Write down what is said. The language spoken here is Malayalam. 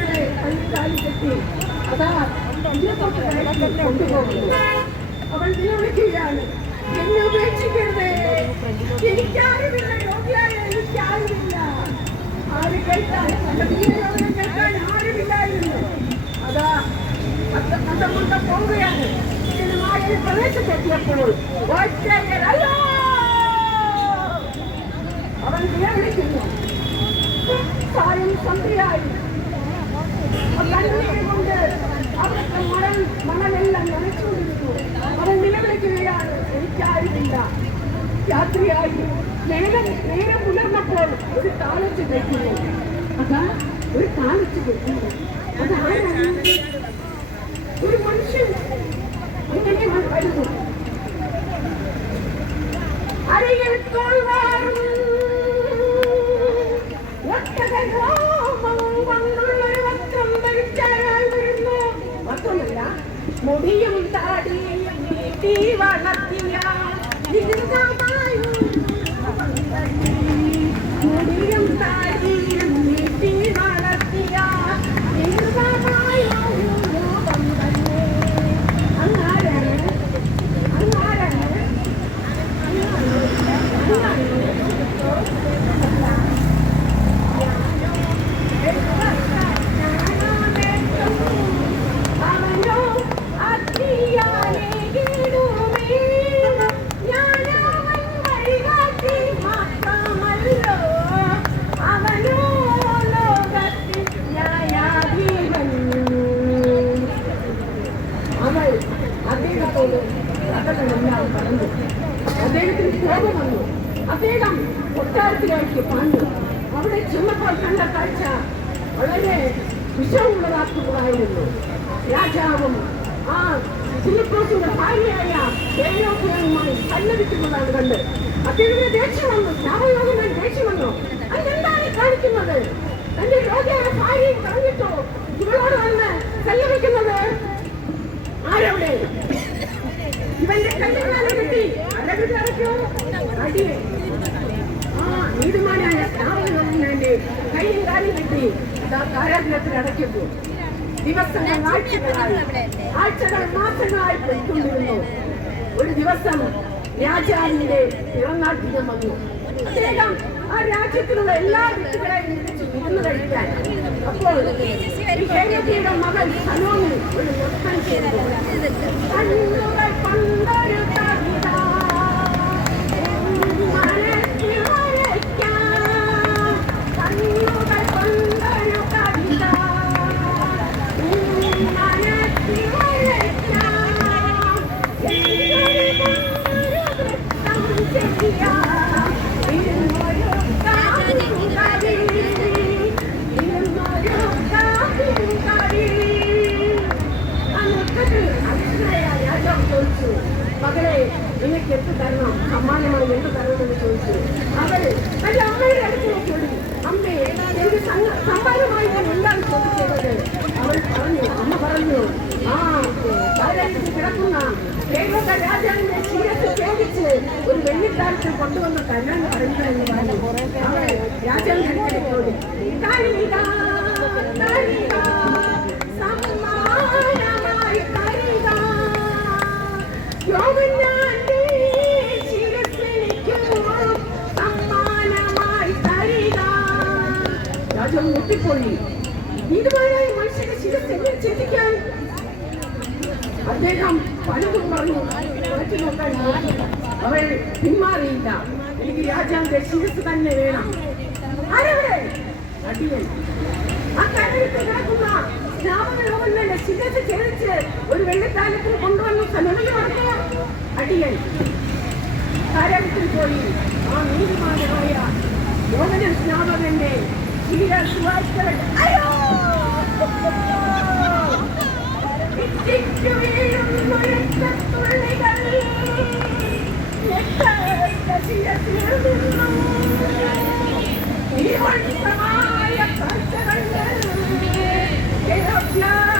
കുട്ടികളെ പള്ളിക്കാലിട്ടെത്തി അതാ ഇതിനൊക്കെ കൊണ്ടുപോകുന്നു അവൾ നിലവിളിക്കുകയാണ് എന്നെ ഉപേക്ഷിക്കരുതേ എനിക്കാരുമില്ല യോഗ്യായ എനിക്കാരുമില്ല ആര് കേൾക്കാൻ വീരയോധനം കേൾക്കാൻ ആരുമില്ലായിരുന്നു അതാ അതുകൊണ്ട് പോവുകയാണ് പ്രദേശത്തെത്തിയപ്പോൾ ഒറ്റയല്ല അവൻ വിലപിടിക്കുന്നു സായം സന്ധിയായി ஆகி நேரம் நேரம் உணர்ந்த போல் ஒரு தாளச்சு வைக்கிறோம் அதான் ஒரு தாளச்சு வைக்கிறோம் அது அறைகளுக்குள் അദ്ദേഹത്തോട് കഥകളെല്ലാം പറഞ്ഞു അദ്ദേഹത്തിന് കോപം വന്നു അദ്ദേഹം കൊട്ടാരത്തിലേക്ക് പാഞ്ഞു അവിടെ ചെന്നപ്പോൾ കണ്ട കാഴ്ച വളരെ വിഷമുള്ളതാക്കുമായിരുന്നു രാജാവും ആ ഫിലിപ്പോസിന്റെ ഭാര്യയായ ദേവോപയോഗമായി സല്ലപിക്കുന്നതാണ് കണ്ട് അദ്ദേഹത്തിന് ദേഷ്യം വന്നു. രാമയോഗം ദേഷ്യം വന്നു അതെന്താണ് കാണിക്കുന്നത് തന്റെ രോഗിയായ ഭാര്യയും കളഞ്ഞിട്ടോ ഇവളോട് വന്ന് സല്ലപിക്കുന്നത് ഇവന്റെ കല്യാണം കിട്ടി. അടവിട്ട് അടയ്ക്കോ അടിയെ. ആ നീതിമാനായ ശ്രാവണന്റെ കൈയും കാലും കിട്ടി കാരാഗ്രഹത്തിൽ അടയ്ക്കുന്നു ദിവസങ്ങൾ ആഴ്ചകളായി ആഴ്ചകൾ മാസങ്ങളായി പോയിക്കൊണ്ടിരുന്നു. ഒരു ദിവസം രാജാവിന്റെ പിറന്നാൾ വന്നു. അദ്ദേഹം ആ രാജ്യത്തിലുള്ള എല്ലാ വ്യക്തികളെയും അപ്പോൾ മകൾ സലോമി ഒരു അച്ഛനായ രാജാവ് ചോദിച്ചു മകളെ നിനക്ക് എന്ത് തരണം? സമ്മാനമായി എന്ത് തരണമെന്ന് ചോദിച്ചു. അവൾ തന്റെ അമ്മയുടെ അടുത്തേക്ക് ഓടി അമ്മേ എനിക്ക് സമ്മാനമായി ഞാൻ എന്താണ് ചോദിക്കുന്നത് അവൾ പറഞ്ഞു അമ്മ പറഞ്ഞു ആ താരായിട്ട് കിടക്കുന്ന കേരളത്തെ രാജാവിന്റെ ശീലത്ത് ചോദിച്ച് ഒരു വെള്ളിക്കാലത്ത് കൊണ്ടുവന്ന് തരാൻ പറഞ്ഞു എന്ന് പറഞ്ഞു. അവൾ രാജാവിന്റെ അടുത്തേക്ക് ഓടി തരിക തരിക സമ്മാനമായി ഞെട്ടിപ്പോയി ഇതുവരെ മനുഷ്യന്റെ ശിരസ് എങ്ങനെ ചിന്തിക്കാൻ അദ്ദേഹം പലതും പറഞ്ഞു. മാറ്റി നോക്കാൻ നോക്കി അവൾ പിന്മാറിയില്ല. എനിക്ക് രാജാവിന്റെ ശിരസ് തന്നെ വേണം. ആരവിടെ അടിയൻ. ആ കരയിട്ട് കിടക്കുന്ന സ്നാപകരോഗങ്ങളുടെ ശിരസ് ഒരു വെള്ളിത്താലത്തിൽ കൊണ്ടുവന്ന് സനമിൽ നടത്തിയ അടിയൻ കരത്തിൽ പോയി. ആ നീതിമാനായ യോഹന സ്നാപകന്റെ 네가 수고했잖아. 아유! 이쪽에 눈물을 딱 돌리가니. 내 차에다 들려주는 눈물. 이월 사마야 발전을 내는 내 옆이야.